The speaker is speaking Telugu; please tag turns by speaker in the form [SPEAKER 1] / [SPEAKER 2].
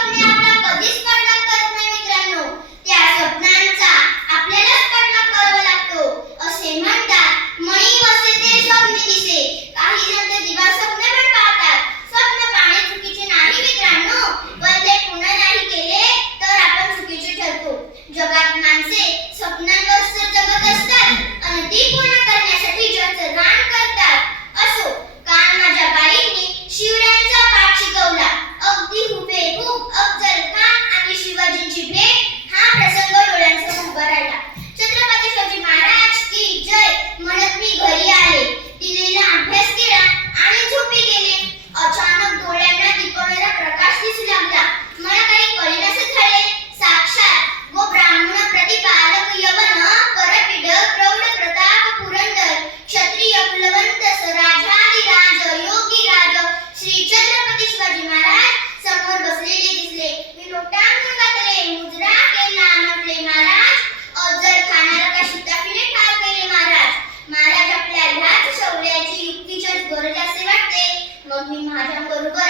[SPEAKER 1] আপনি मग मी माझ्या बरोबर